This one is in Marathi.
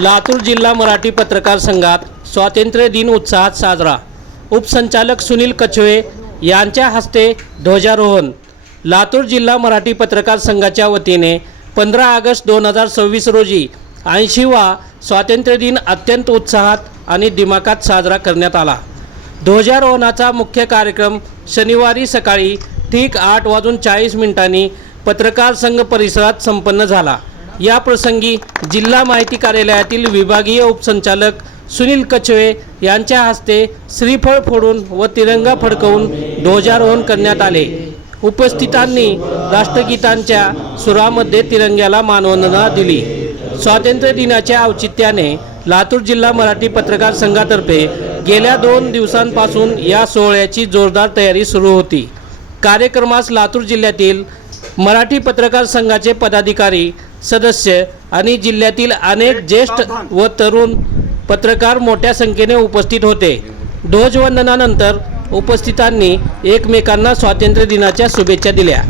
लातूर जिल्हा मराठी पत्रकार संघात स्वातंत्र्य दिन उत्साहात साजरा। उपसंचालक सुनील कछवे यांच्या हस्ते ध्वजारोहण। लातूर जिल्हा मराठी पत्रकार संघाच्या वतीने 15 ऑगस्ट 2026 रोजी 80वा स्वातंत्र्य दिन अत्यंत उत्साहात आणि दिमाखात साजरा करण्यात आला। ध्वजारोहणाचा मुख्य कार्यक्रम शनिवारी सकाळी ठीक 8:40 पत्रकार संघ परिसरात संपन्न झाला। या प्रसंगी जिल्हा माहिती कार्यालयातील विभागीय उपसंचालक सुनील कछवे यांच्या हस्ते श्रीफळ फोडून व तिरंगा फडकवून ध्वजारोहण करण्यात आले। उपस्थितांनी राष्ट्रगीतांच्या सुरामध्ये तिरंग्याला मानवंदना दिली। स्वातंत्र्य दिनाच्या औचित्याने लातूर जिल्हा मराठी पत्रकार संघातर्फे गेल्या 2 दिवसांपासून या सोहळ्याची जोरदार तयारी सुरू होती। कार्यक्रमास लातूर जिल्ह्यातील मराठी पत्रकार संघाचे पदाधिकारी, सदस्य आणि जिल्ह्यातील अनेक ज्येष्ठ व तरुण पत्रकार मोठ्या संख्येने उपस्थित होते। ध्वजवंदनानंतर उपस्थितांनी एकमेकांना स्वातंत्र्य दिनाच्या शुभेच्छा दिल्या।